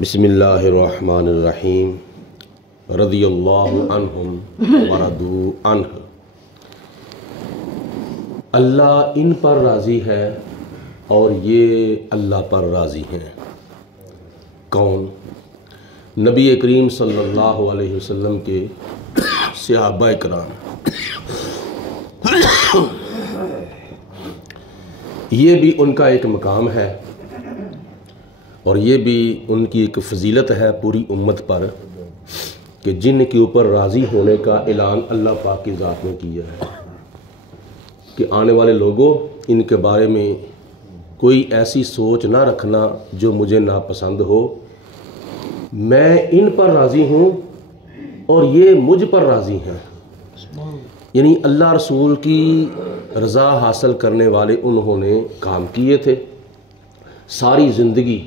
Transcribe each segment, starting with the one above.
بسم اللہ الرحمن الرحیم رضی اللہ عنہم ورضوا عنہ۔ اللہ ان پر راضی ہے اور یہ اللہ پر راضی ہیں۔ کون؟ نبی کریم صلی اللہ علیہ وسلم کے صحابہ کرام۔ یہ بھی ان کا ایک مقام ہے اور یہ بھی ان کی ایک فضیلت ہے پوری امت پر کہ جن کے اوپر راضی ہونے کا اعلان اللہ پاک کی ذات نے کیا ہے کہ آنے والے لوگوں ان کے بارے میں کوئی ایسی سوچ نہ رکھنا جو مجھے ناپسند ہو۔ میں ان پر راضی ہوں اور یہ مجھ پر راضی ہیں۔ یعنی اللہ رسول کی رضا حاصل کرنے والے انہوں نے کام کیے تھے۔ ساری زندگی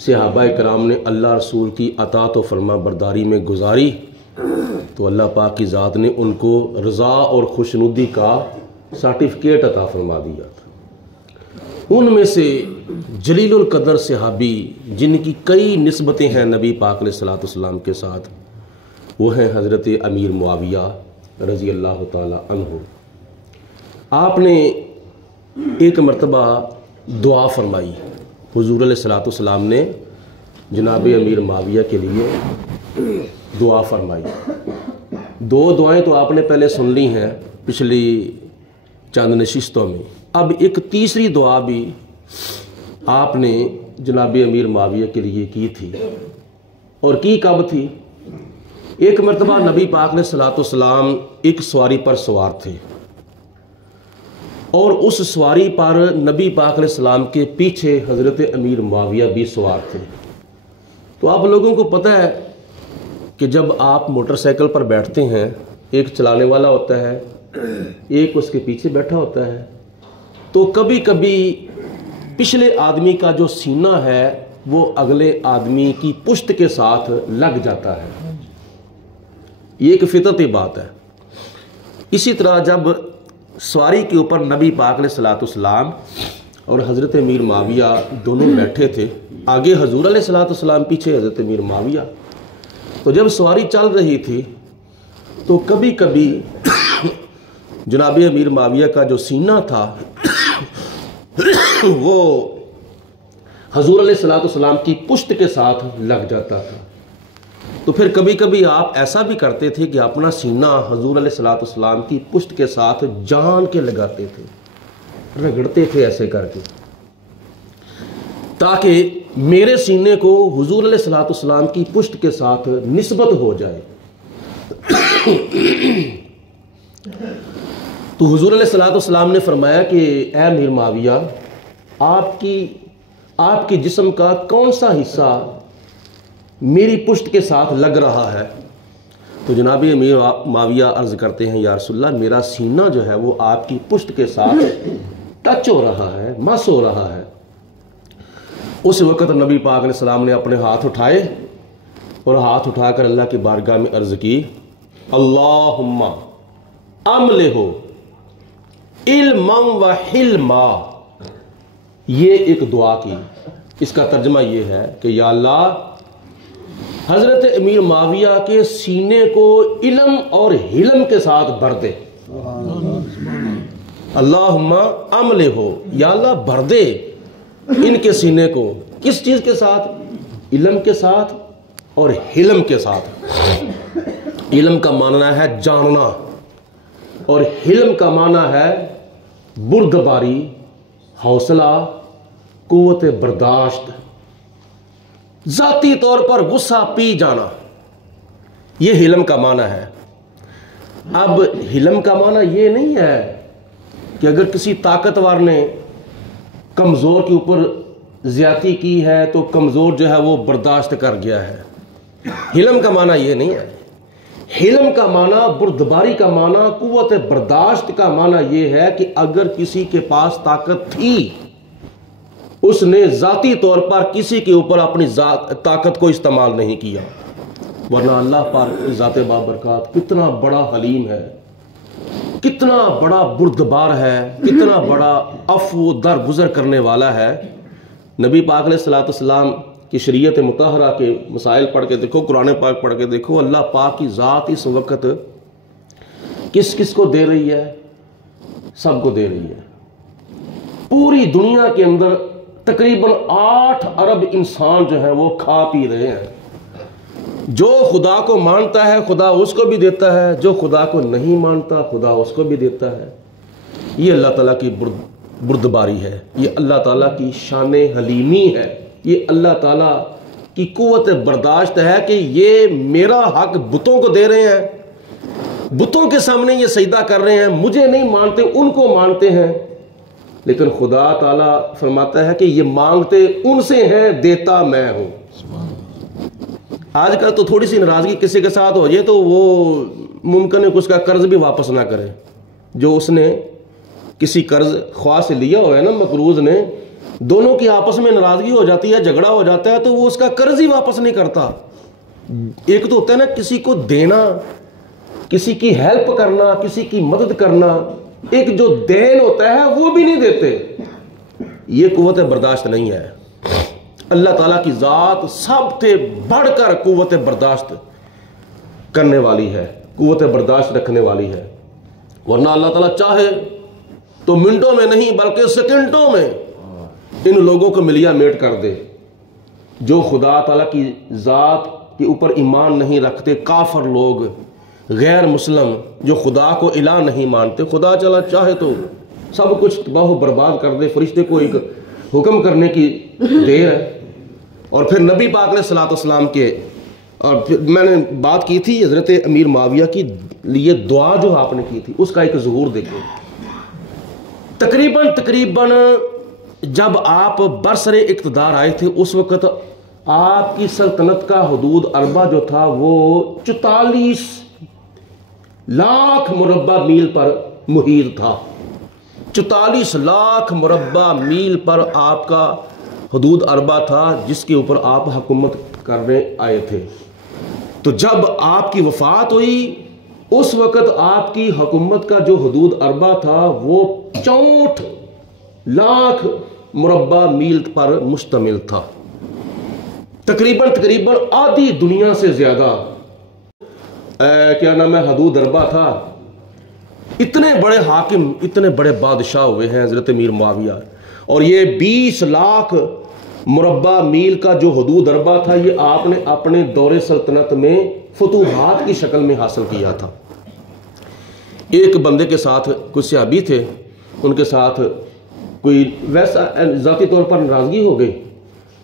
صحابہ کرام نے اللہ رسول کی اطاعت و فرما برداری میں گزاری تو اللہ پاک کی ذات نے ان کو رضا اور خوشنودی کا سرٹیفکیٹ عطا فرما دیا تھا۔ ان میں سے جلیل القدر صحابی جن کی کئی نسبتیں ہیں نبی پاک علیہ الصلوۃ والسلام کے ساتھ، وہ ہیں حضرت امیر معاویہ رضی اللہ تعالی عنہ۔ آپ نے ایک مرتبہ دعا فرمائی، حضور علیہ الصلوۃ والسلام نے جناب امیر معاویہ کے لیے دعا فرمائی۔ دو دعائیں تو آپ نے پہلے سن لی ہیں پچھلی چند نشستوں میں، اب ایک تیسری دعا بھی آپ نے جناب امیر معاویہ کے لیے کی تھی۔ اور کی کب تھی؟ ایک مرتبہ نبی پاک علیہ الصلوۃ والسلام ایک سواری پر سوار تھے اور اس سواری پر نبی پاک علیہ السلام کے پیچھے حضرت امیر معاویہ بھی سوار تھے۔ تو آپ لوگوں کو پتہ ہے کہ جب آپ موٹر سائیکل پر بیٹھتے ہیں، ایک چلانے والا ہوتا ہے، ایک اس کے پیچھے بیٹھا ہوتا ہے، تو کبھی کبھی پچھلے آدمی کا جو سینہ ہے وہ اگلے آدمی کی پشت کے ساتھ لگ جاتا ہے۔ یہ ایک فطرتی بات ہے۔ اسی طرح جب سواری کے اوپر نبی پاک علیہ الصلوۃ والسلام اور حضرت امیر معاویہ دونوں بیٹھے تھے، آگے حضور علیہ الصلوۃ والسلام، پیچھے حضرت امیر معاویہ، تو جب سواری چل رہی تھی تو کبھی کبھی جناب امیر معاویہ کا جو سینہ تھا وہ حضور علیہ الصلوۃ والسلام کی پشت کے ساتھ لگ جاتا تھا۔ تو پھر کبھی کبھی آپ ایسا بھی کرتے تھے کہ اپنا سینہ حضور علیہ الصلوۃ والسلام کی پشت کے ساتھ جان کے لگاتے تھے، رگڑتے تھے ایسے کر کے، تاکہ میرے سینے کو حضور علیہ الصلوۃ والسلام کی پشت کے ساتھ نسبت ہو جائے۔ تو حضور علیہ الصلوۃ والسلام نے فرمایا کہ اے امیر معاویہ، آپ کے جسم کا کون سا حصہ میری پشت کے ساتھ لگ رہا ہے؟ تو جناب امیر معاویہ عرض کرتے ہیں، یا رسول اللہ، میرا سینہ جو ہے وہ آپ کی پشت کے ساتھ ٹچ ہو رہا ہے، مس ہو رہا ہے۔ اس وقت نبی پاک علیہ السلام نے اپنے ہاتھ اٹھائے اور ہاتھ اٹھا کر اللہ کی بارگاہ میں عرض کی، اللہم املہ علما و حلما۔ یہ ایک دعا کی، اس کا ترجمہ یہ ہے کہ یا اللہ، حضرت امیر معاویہ کے سینے کو علم اور حلم کے ساتھ بھر دے۔ اللہم املہ، یا اللہ بھر دے ان کے سینے کو، کس چیز کے ساتھ؟ علم کے ساتھ اور حلم کے ساتھ۔ علم کا معنی ہے جاننا اور حلم کا معنی ہے بردباری، حوصلہ، قوت برداشت، ذاتی طور پر غصہ پی جانا، یہ حلم کا معنی ہے۔ اب حلم کا معنی یہ نہیں ہے کہ اگر کسی طاقتور نے کمزور کے اوپر زیادتی کی ہے تو کمزور جو ہے وہ برداشت کر گیا ہے۔ حلم کا معنی یہ نہیں ہے۔ حلم کا معنی، بردباری کا معنی، قوت برداشت کا معنی یہ ہے کہ اگر کسی کے پاس طاقت تھی، اس نے ذاتی طور پر کسی کے اوپر اپنی طاقت کو استعمال نہیں کیا، ورنہ اللہ پاک ذات بابرکات کتنا بڑا حلیم ہے، کتنا بڑا بردبار ہے، کتنا بڑا عفو درگزر کرنے والا ہے۔ نبی پاک علیہ الصلوۃ والسلام کی شریعت مطہرہ کے مسائل پڑھ کے دیکھو، قرآن پاک پڑھ کے دیکھو، اللہ پاک کی ذات اس وقت کس کس کو دے رہی ہے؟ سب کو دے رہی ہے۔ پوری دنیا کے اندر تقریباً 8 ارب انسان جو ہیں وہ کھا پی رہے ہیں۔ جو خدا کو مانتا ہے خدا اس کو بھی دیتا ہے، جو خدا کو نہیں مانتا خدا اس کو بھی دیتا ہے۔ یہ اللہ تعالیٰ کی بردباری ہے، یہ اللہ تعالیٰ کی شان حلیمی ہے، یہ اللہ تعالیٰ کی قوت برداشت ہے کہ یہ میرا حق بتوں کو دے رہے ہیں، بتوں کے سامنے یہ سجدہ کر رہے ہیں، مجھے نہیں مانتے ان کو مانتے ہیں، لیکن خدا تعالیٰ فرماتا ہے کہ یہ مانگتے ان سے ہیں، دیتا میں ہوں۔ آج کل تو تھوڑی سی ناراضگی کسی کے ساتھ ہو جائے تو وہ ممکن ہے کہ اس کا قرض بھی واپس نہ کرے، جو اس نے کسی قرض خواہ سے لیا ہوا ہے نا، مقروض نے، دونوں کی آپس میں ناراضگی ہو جاتی ہے، جھگڑا ہو جاتا ہے تو وہ اس کا قرض ہی واپس نہیں کرتا۔ ایک تو ہوتا ہے نا کسی کو دینا، کسی کی ہیلپ کرنا، کسی کی مدد کرنا، ایک جو دین ہوتا ہے وہ بھی نہیں دیتے۔ یہ قوت برداشت نہیں ہے۔ اللہ تعالیٰ کی ذات سب سے بڑھ کر قوت برداشت کرنے والی ہے، قوت برداشت رکھنے والی ہے، ورنہ اللہ تعالیٰ چاہے تو منٹوں میں نہیں بلکہ سیکنڈوں میں ان لوگوں کو ملیا میٹ کر دے جو خدا تعالیٰ کی ذات کے اوپر ایمان نہیں رکھتے، کافر لوگ، غیر مسلم جو خدا کو الہ نہیں مانتے۔ خدا چلا چاہے تو سب کچھ تباہ و برباد کر دے، فرشتے کو ایک حکم کرنے کی دیر ہے۔ اور پھر نبی پاک علیہ الصلوۃ والسلام کے، اور پھر میں نے بات کی تھی حضرت امیر معاویہ کی لیے دعا جو آپ نے کی تھی، اس کا ایک ظہور دیکھیں۔ تقریباً جب آپ برسر اقتدار آئے تھے اس وقت آپ کی سلطنت کا حدود اربہ جو تھا وہ 44 لاکھ مربع میل پر محیط تھا۔ 44 لاکھ مربع میل پر آپ کا حدود اربہ تھا جس کے اوپر آپ حکومت کرنے آئے تھے۔ تو جب آپ کی وفات ہوئی اس وقت آپ کی حکومت کا جو حدود اربہ تھا وہ 64 لاکھ مربع میل پر مشتمل تھا۔ تقریباً آدھی دنیا سے زیادہ کیا نام ہے حدود اربہ تھا۔ اتنے بڑے حاکم، اتنے بڑے بادشاہ ہوئے ہیں حضرت امیر معاویہ، اور یہ 20 لاکھ مربع میل کا جو حدود اربہ تھا یہ آپ نے اپنے دور سلطنت میں فتوحات کی شکل میں حاصل کیا تھا۔ ایک بندے کے ساتھ کچھ صحابی تھے، ان کے ساتھ کوئی ویسا ذاتی طور پر ناراضگی ہو گئی،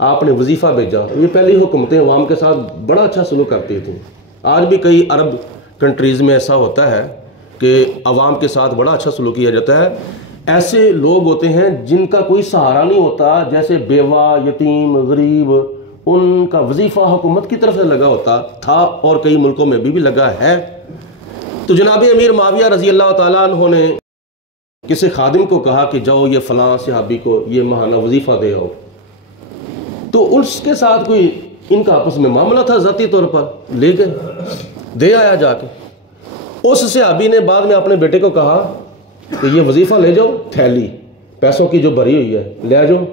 آپ نے وظیفہ بھیجا۔ یہ پہلی حکومتیں عوام کے ساتھ بڑا اچھا سلوک کرتی تھیں۔ آج بھی کئی عرب کنٹریز میں ایسا ہوتا ہے کہ عوام کے ساتھ بڑا اچھا سلوک کیا جاتا ہے۔ ایسے لوگ ہوتے ہیں جن کا کوئی سہارا نہیں ہوتا، جیسے بیوہ، یتیم، غریب، ان کا وظیفہ حکومت کی طرف سے لگا ہوتا تھا اور کئی ملکوں میں بھی لگا ہے۔ تو جناب امیر معاویہ رضی اللہ تعالیٰ عنہ نے کسی خادم کو کہا کہ جاؤ یہ فلاں صحابی کو یہ ماہانہ وظیفہ دے آؤ۔ تو اس کے ساتھ کوئی ان کا آپس میں معاملہ تھا، ذاتی طور پر لے گئے، دے آیا جا کے۔ اس صحابی نے بعد میں اپنے بیٹے کو کہا کہ یہ وظیفہ لے جاؤ، تھیلی پیسوں کی جو بھری ہوئی ہے لے جاؤ،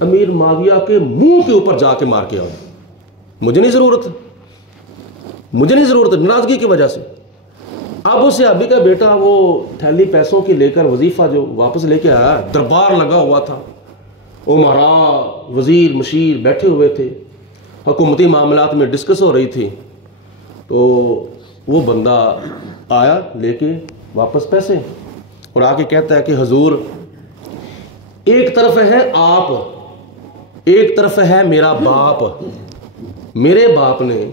امیر معاویہ کے منہ کے اوپر جا کے مار کے آؤ، مجھے نہیں ضرورت ناراضگی کی وجہ سے۔ اب اس صحابی کا بیٹا وہ تھیلی پیسوں کی لے کر وظیفہ جو واپس لے کے آیا، دربار لگا ہوا تھا، امراء، وزیر، مشیر بیٹھے ہوئے تھے، حکومتی معاملات میں ڈسکس ہو رہی تھی۔ تو وہ بندہ آیا لے کے واپس پیسے، اور آ کے کہتا ہے کہ حضور ایک طرف ہے آپ، ایک طرف ہے میرا باپ، میرے باپ نے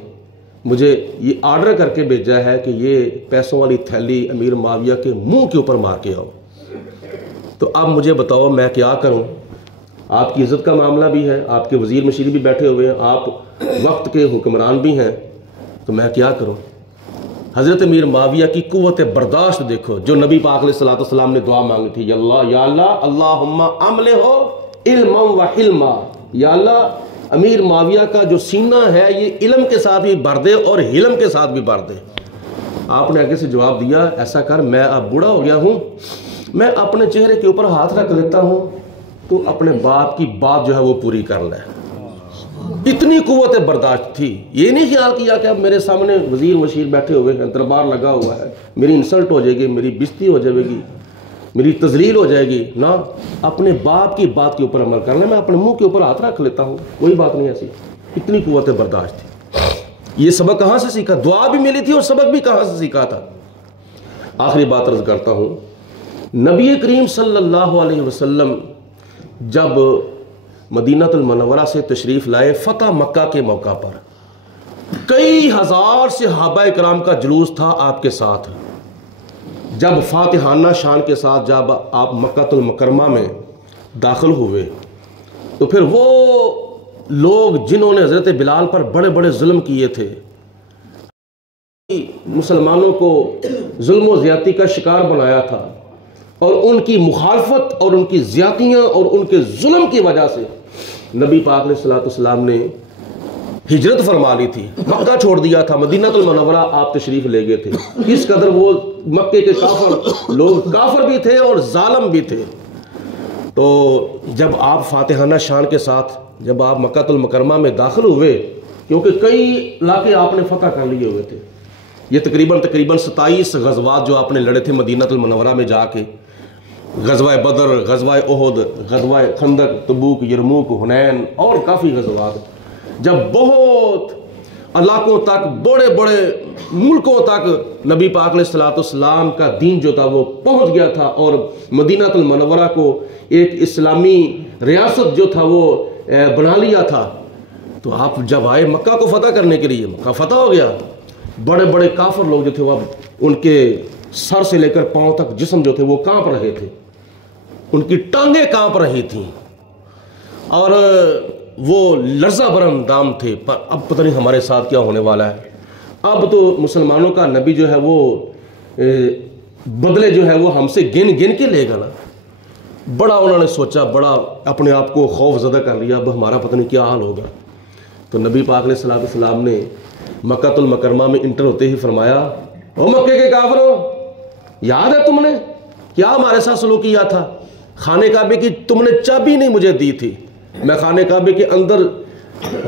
مجھے یہ آرڈر کر کے بھیجا ہے کہ یہ پیسوں والی تھیلی امیر معاویہ کے منہ کے اوپر مار کے آؤ۔ تو اب مجھے بتاؤ میں کیا کروں؟ آپ کی عزت کا معاملہ بھی ہے، آپ کے وزیر مشیر بھی بیٹھے ہوئے ہیں، آپ وقت کے حکمران بھی ہیں، تو میں کیا کروں؟ حضرت امیر معاویہ کی قوت برداشت دیکھو، جو نبی پاک علیہ الصلوۃ والسلام نے دعا مانگی تھی، یا اللہ اللہم عملہ علما و حلما، یا اللہ امیر معاویہ کا جو سینہ ہے یہ علم کے ساتھ بھی بھر دے اور حلم کے ساتھ بھی بھر دے۔ آپ نے آگے سے جواب دیا، ایسا کر، میں اب بوڑھا ہو گیا ہوں، میں اپنے چہرے کے اوپر ہاتھ رکھ لیتا ہوں، تو اپنے باپ کی بات جو ہے وہ پوری کر لے۔ اتنی قوت برداشت تھی. یہ نہیں خیال کیا کہ اب میرے سامنے وزیر وشیر بیٹھے ہوئے ہیں, دربار لگا ہوا ہے, میری انسلٹ ہو جائے گی, میری بےزتی ہو جائے گی, میری تذلیل ہو جائے گی. نہ, اپنے باپ کی بات کے اوپر عمل کرنا, میں اپنے منہ کے اوپر ہاتھ رکھ لیتا ہوں, کوئی بات نہیں ایسی. اتنی قوت برداشت تھی. یہ سبق کہاں سے سیکھا؟ دعا بھی ملی تھی اور سبق بھی کہاں سے سیکھا تھا؟ آخری بات عرض کرتا ہوں, نبی کریم صلی اللہ علیہ وسلم جب مدینہ المنورہ سے تشریف لائے, فتح مکہ کے موقع پر کئی ہزار صحابہ کرام کا جلوس تھا آپ کے ساتھ. جب فاتحانہ شان کے ساتھ جب آپ مکہ المکرمہ میں داخل ہوئے تو پھر وہ لوگ جنہوں نے حضرت بلال پر بڑے بڑے ظلم کیے تھے, مسلمانوں کو ظلم و زیادتی کا شکار بنایا تھا, اور ان کی مخالفت اور ان کی زیادتیاں اور ان کے ظلم کی وجہ سے نبی پاک علیہ الصلوۃ والسلام نے ہجرت فرما لی تھی, مکہ چھوڑ دیا تھا, مدینہ المنورہ آپ تشریف لے گئے تھے. اس قدر وہ مکے کے کافر لوگ کافر بھی تھے اور ظالم بھی تھے. تو جب آپ فاتحانہ شان کے ساتھ جب آپ مکہ المکرمہ میں داخل ہوئے, کیونکہ کئی علاقے آپ نے فتح کر لیے ہوئے تھے, یہ تقریباً 27 غزوات جو آپ نے لڑے تھے مدینہ المنورہ میں جا کے, غزوہ بدر, غزوہ احد, غزوہ خندق, تبوک, یرموک, حنین اور کافی غزوات, جب بہت علاقوں تک بڑے بڑے ملکوں تک نبی پاک علیہ الصلوۃ والسلام کا دین جو تھا وہ پہنچ گیا تھا, اور مدینہ المنورہ کو ایک اسلامی ریاست جو تھا وہ بنا لیا تھا. تو آپ جب آئے مکہ کو فتح کرنے کے لیے, مکہ فتح ہو گیا, بڑے بڑے کافر لوگ جو تھے وہ ان کے سر سے لے کر پاؤں تک جسم جو تھے وہ کانپ رہے تھے, ان کی ٹانگیں کانپ رہی تھیں, اور وہ لرزہ برہم دام تھے. پر اب پتہ نہیں ہمارے ساتھ کیا ہونے والا ہے. اب تو مسلمانوں کا نبی جو ہے وہ بدلے جو ہے وہ ہم سے گن گن کے لے گا نا. بڑا انہوں نے سوچا, بڑا اپنے آپ کو خوف زدہ کر لیا, اب ہمارا پتہ نہیں کیا حال ہوگا. تو نبی پاک علیہ الصلوۃ والسلام نے مکہ المکرمہ میں انٹر ہوتے ہی فرمایا, او مکے کے کافروں, یاد ہے تم نے کیا ہمارے ساتھ سلوک کیا تھا؟ خانے کعبے کی تم نے چابی نہیں مجھے دی تھی, میں خانے کعبے کے اندر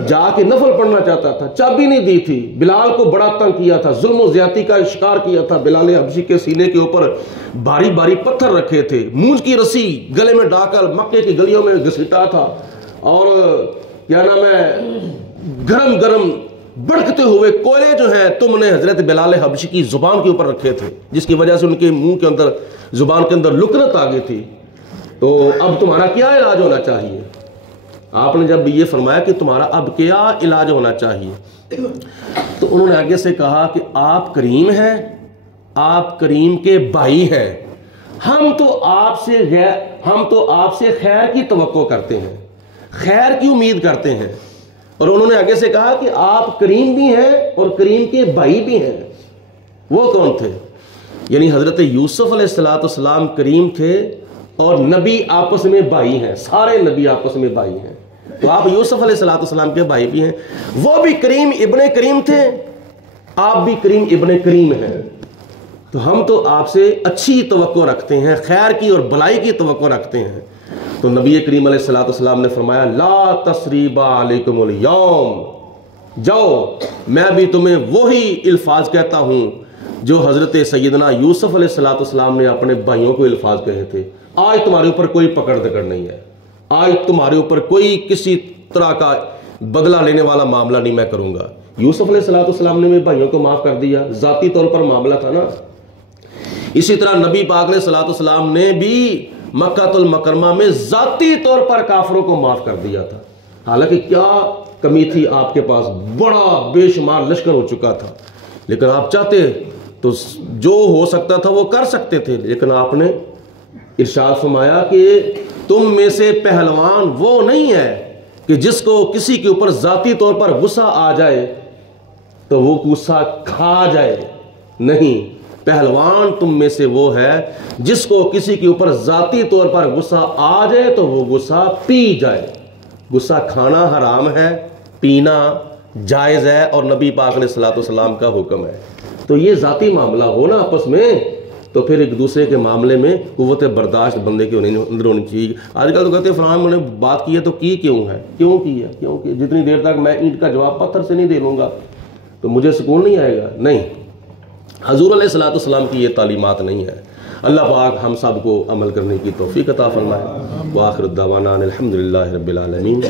جا کے نفل پڑھنا چاہتا تھا, چابی نہیں دی تھی. بلال کو بڑا تنگ کیا تھا, ظلم و زیادتی کا شکار کیا تھا. بلال حبشی کے سینے کے اوپر بھاری بھاری پتھر رکھے تھے, مونج کی رسی گلے میں ڈال کر مکے کی گلیوں میں گھسیٹا تھا, اور کیا نام ہے گرم گرم بڑکتے ہوئے کوئلے جو ہیں تم نے حضرت بلال حبشی کی زبان کے اوپر رکھے تھے, جس کی وجہ سے ان کے منہ کے اندر زبان کے اندر لکنت آ گئی تھی. تو اب تمہارا کیا علاج ہونا چاہیے؟ آپ نے جب یہ فرمایا کہ تمہارا اب کیا علاج ہونا چاہیے, تو انہوں نے آگے سے کہا کہ آپ کریم ہیں, آپ کریم کے بھائی ہیں, ہم تو آپ سے خیر کی توقع کرتے ہیں, خیر کی امید کرتے ہیں. اور انہوں نے آگے سے کہا کہ آپ کریم بھی ہیں اور کریم کے بھائی بھی ہیں. وہ کون تھے؟ یعنی حضرت یوسف علیہ الصلوۃ والسلام کریم تھے, اور نبی آپس میں بھائی ہیں, سارے نبی آپس میں بھائی ہیں. تو آپ یوسف علیہ الصلوۃ والسلام کے بھائی بھی ہیں, وہ بھی کریم ابن کریم تھے, آپ بھی کریم ابن کریم ہیں. تو ہم تو آپ سے اچھی توقع رکھتے ہیں, خیر کی اور بلائی کی توقع رکھتے ہیں. تو نبی کریم علیہ الصلوۃ والسلام نے فرمایا, لا تثریب علیکم اليوم, جاؤ میں بھی تمہیں وہی الفاظ کہتا ہوں جو حضرت سیدنا یوسف علیہ الصلوۃ والسلام نے اپنے بھائیوں کو الفاظ کہے تھے. آج تمہارے اوپر کوئی پکڑ دکڑ نہیں ہے, آج تمہارے اوپر کوئی کسی طرح کا بدلہ لینے والا معاملہ نہیں میں کروں گا. یوسف علیہ الصلوۃ والسلام نے میرے بھائیوں کو معاف کر دیا, ذاتی طور پر معاملہ تھا نا. اسی طرح نبی پاک علیہ الصلوۃ والسلام نے بھی مکہ المکرمہ میں ذاتی طور پر کافروں کو معاف کر دیا تھا. حالانکہ کیا کمی تھی آپ کے پاس, بڑا بے شمار لشکر ہو چکا تھا, لیکن آپ چاہتے تو جو ہو سکتا تھا وہ کر سکتے تھے. لیکن آپ نے ارشاد فرمایا کہ تم میں سے پہلوان وہ نہیں ہے کہ جس کو کسی کے اوپر ذاتی طور پر غصہ آ جائے تو وہ غصہ کھا جائے. نہیں, پہلوان تم میں سے وہ ہے جس کو کسی کے اوپر ذاتی طور پر غصہ آ جائے تو وہ غصہ پی جائے. غصہ کھانا حرام ہے, پینا جائز ہے, اور نبی پاک علیہ الصلوۃ والسلام کا حکم ہے. تو یہ ذاتی معاملہ ہو نا آپس میں, تو پھر ایک دوسرے کے معاملے میں قوت برداشت بندے کے اندر ہونی چاہیے۔ آج کل تو کہتے ہیں فلاں نے بات کی ہے تو کی کیوں ہے، کیوں کی ہے، کیونکہ جتنی دیر تک میں اینٹ کا جواب پتھر سے نہیں دے لوں گا تو مجھے سکون نہیں آئے گا۔ نہیں، حضور علیہ الصلوۃ والسلام کی یہ تعلیمات نہیں ہے۔ اللہ پاک ہم سب کو عمل کرنے کی توفیق عطا فرمائے۔ وآخر الدعوانا الحمدللہ رب العالمین۔